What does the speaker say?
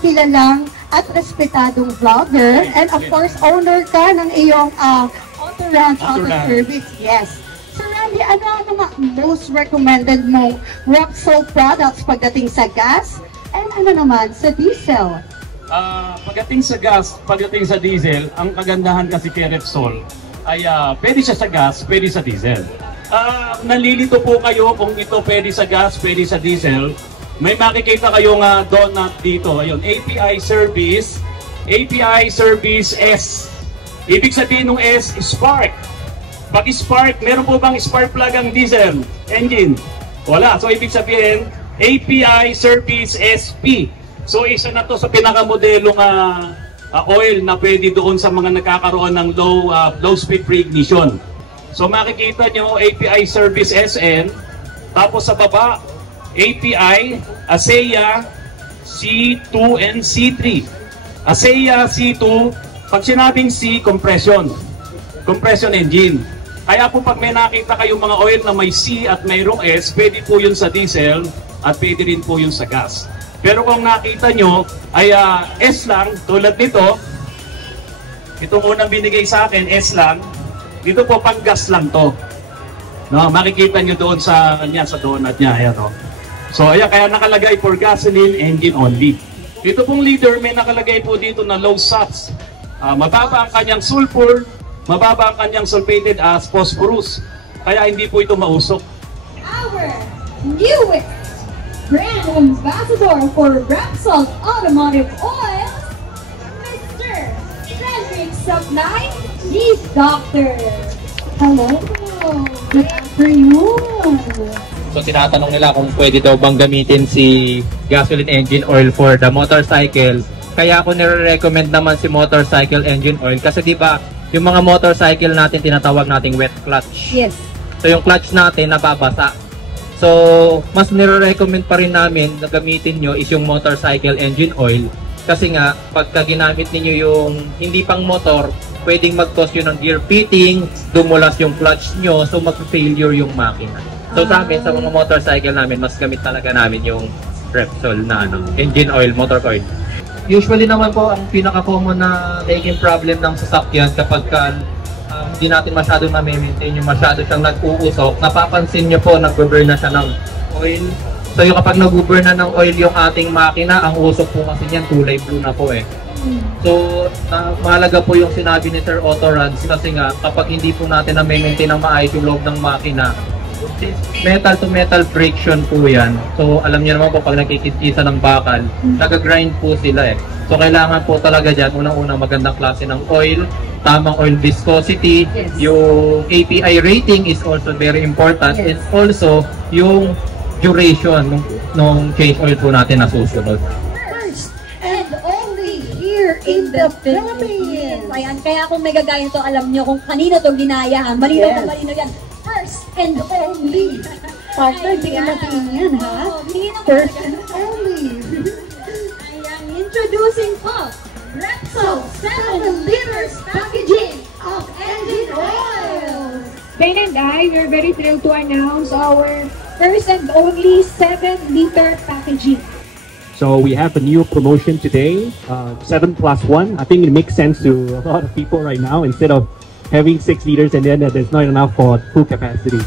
kilalang at respetadong vlogger and of course owner ka ng iyong Auto Ranch Auto Service. Yes. Sir Randy, ano ang mga most recommended mong Repsol products pagdating sa gas and ano naman sa diesel? Pagdating sa gas, pagdating sa diesel, ang kagandahan kasi kay Repsol ay pwede siya sa gas, pwede sa diesel. Nalilito po kayo kung ito pwede sa gas, pwede sa diesel. May makikita kayong donut dito. Ayun, API Service S. Ibig sabihin ng S, Spark. Pag Spark, meron po bang spark plug ang diesel engine? Wala. So, ibig sabihin, API Service SP. So, isa na to sa pinakamodelong oil na pwede doon sa mga nagkakaroon ng low speed pre-ignition. So, makikita nyo, API Service SN. Tapos sa baba, API, ASEA, C2 and C3. ASEA, C2, pag sinabing C, compression engine. Kaya po pag may nakita kayong mga oil na may C at mayroong S, pwede po yun sa diesel at pwede rin po yun sa gas. Pero kung nakita nyo ay S lang, tulad nito, ito unang binigay sa akin, S lang, dito po pang gas lang to. No, makikita nyo doon sa donut niya. Ayan, no? So ayan, kaya nakalagay for gasoline engine only. Dito pong leader, may nakalagay po dito na low SATs. Mababa ang kanyang sulfur, mababa ang kanyang sulfated as phosphorus. Kaya hindi po ito mausok. Our newest brand ambassador for Repsol Automotive Oil, Mr. Frederick Sabnay, he's Doctor. Hello, good afternoon. So tinatanong nila kung pwede daw bang gamitin si gasoline engine oil for the motorcycle. Kaya ako nire-recommend naman si motorcycle engine oil kasi di ba yung mga motorcycle natin tinatawag nating wet clutch. Yes. So yung clutch natin nababasa. So mas nire-recommend pa rin namin na gamitin nyo is yung motorcycle engine oil kasi nga pagka ginamit niyo yung hindi pang motor, pwedeng mag-cause yun ng gear pitting, dumulas yung clutch nyo, so mag-failure yung makina. So sa amin, sa mga motorcycle namin, mas gamit talaga namin yung Repsol na engine oil, motor oil. Usually naman po, ang pinaka-common na naging problem ng sasakyan kapag hindi natin masyadong na-maintain yung masyado siyang nag-uusok, napapansin nyo po, nag-burn na siya ng oil. So yung kapag nag-burn na ng oil yung ating makina, ang usok po kasi niyan, kulay blue na po eh. So, mahalaga po yung sinabi ni Sir Auto Runs kasi nga, kapag hindi po natin na-maintain ng maayos yung loob ng makina, metal to metal friction po yan. So alam niyo naman po pag nakikita ng bakal, nag-grind po sila eh. So kailangan po talaga dyan, unang-unang magandang klase ng oil, tamang oil viscosity, yes. Yung API rating is also very important, yes. And also yung duration nung change oil po natin na susunod. First and only here in the Philippines. Ayan, kaya kung may gagaya to, alam nyo kung kanino to ginaya. Malinaw na malinaw yan. First and only. Partner, hindi ka natin yan, ha? First and only. Ayan, introducing po, Repsol 7 liters packaging of engine oil. Ben and I, we're very thrilled to announce our first and only 7-liter packaging. So we have a new promotion today, 7+1. I think it makes sense to a lot of people right now instead of having 6 liters and then there's not enough for full capacity.